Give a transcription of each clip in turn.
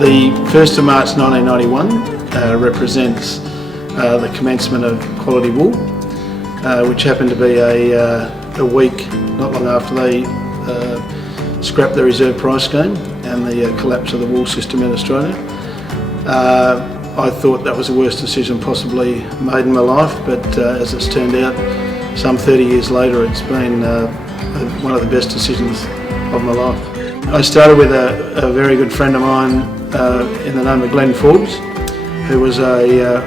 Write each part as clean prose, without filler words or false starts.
The 1st of March 1991 represents the commencement of quality wool, which happened to be a week not long after they scrapped the reserve price scheme and the collapse of the wool system in Australia. I thought that was the worst decision possibly made in my life, but as it's turned out, some 30 years later, it's been one of the best decisions of my life. I started with a very good friend of mine in the name of Glenn Forbes, who was a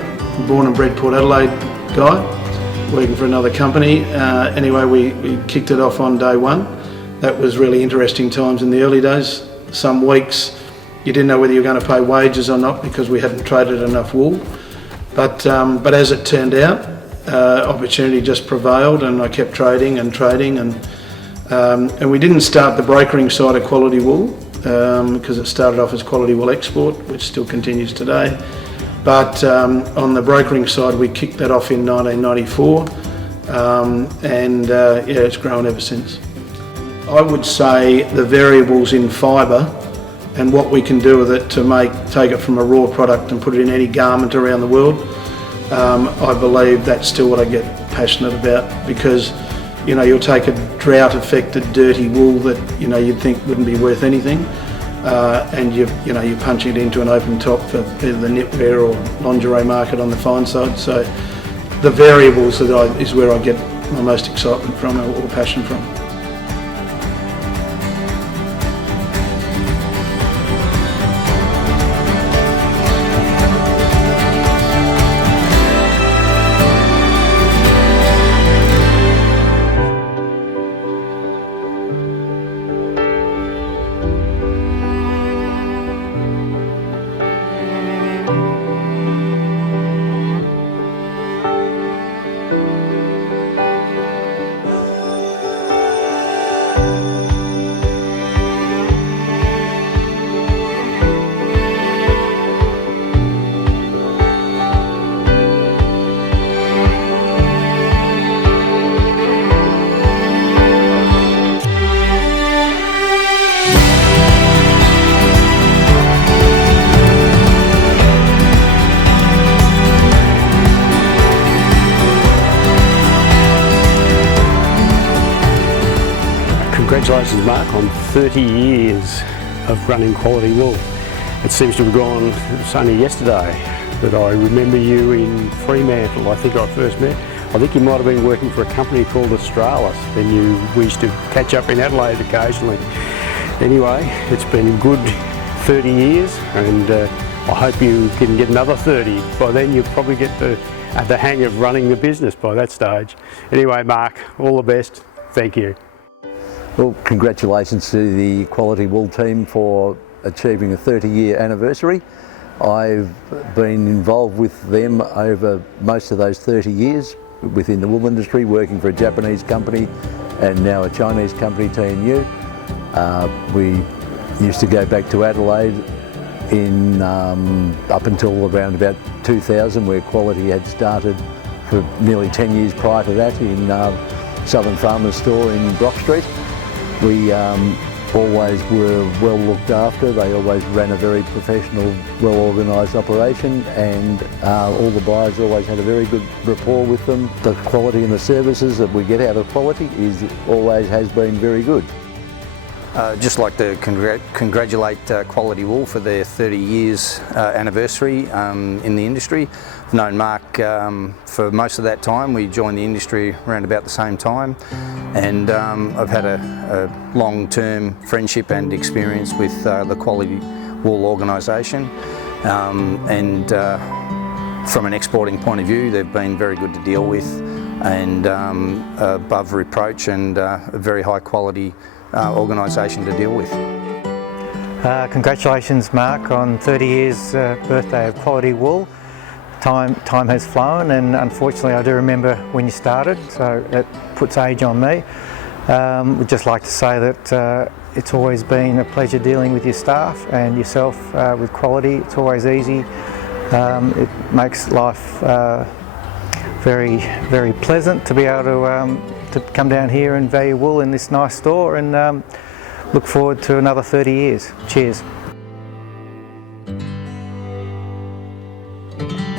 born and bred Port Adelaide guy working for another company. Anyway, we kicked it off on day one. That was really interesting times in the early days. Some weeks you didn't know whether you were going to pay wages or not because we hadn't traded enough wool. But as it turned out, opportunity just prevailed, and I kept trading, and we didn't start the brokering side of quality wool because it started off as quality wool export, which still continues today. But on the brokering side, we kicked that off in 1994, and yeah, it's grown ever since. I would say the variables in fibre and what we can do with it to take it from a raw product and put it in any garment around the world. I believe that's still what I get passionate about, because you'll take a drought affected dirty wool that you'd think wouldn't be worth anything, and you're punching it into an open top for either the knitwear or lingerie market on the fine side. So the variables is where I get my most excitement from, or passion from. Congratulations, Mark, on 30 years of running quality wool. It seems to have gone, it was only yesterday that I remember you in Fremantle. I think I first met. I think you might have been working for a company called Australis, and we used to catch up in Adelaide occasionally. Anyway, it's been a good 30 years, and I hope you can get another 30. By then you'll probably get the hang of running the business by that stage. Anyway, Mark, all the best. Thank you. Well, congratulations to the Quality Wool team for achieving a 30-year anniversary. I've been involved with them over most of those 30 years within the wool industry, working for a Japanese company and now a Chinese company, TNU. We used to go back to Adelaide up until around about 2000, where Quality had started for nearly 10 years prior to that in Southern Farmers Store in Brock Street. We always were well looked after. They always ran a very professional, well organised operation, and all the buyers always had a very good rapport with them. The quality and the services that we get out of Quality always has been very good. Just like to congratulate Quality Wool for their 30 years anniversary in the industry. I've known Mark for most of that time. We joined the industry around about the same time, and I've had a long-term friendship and experience with the Quality Wool organisation, and from an exporting point of view, they've been very good to deal with, and above reproach, and a very high quality organisation to deal with. Congratulations, Mark, on 30 years birthday of Quality Wool. Time has flown, and unfortunately I do remember when you started, so it puts age on me. We'd just like to say that it's always been a pleasure dealing with your staff and yourself with Quality. It's always easy. It makes life very, very pleasant to be able to come down here and value wool in this nice store, and look forward to another 30 years. Cheers. you.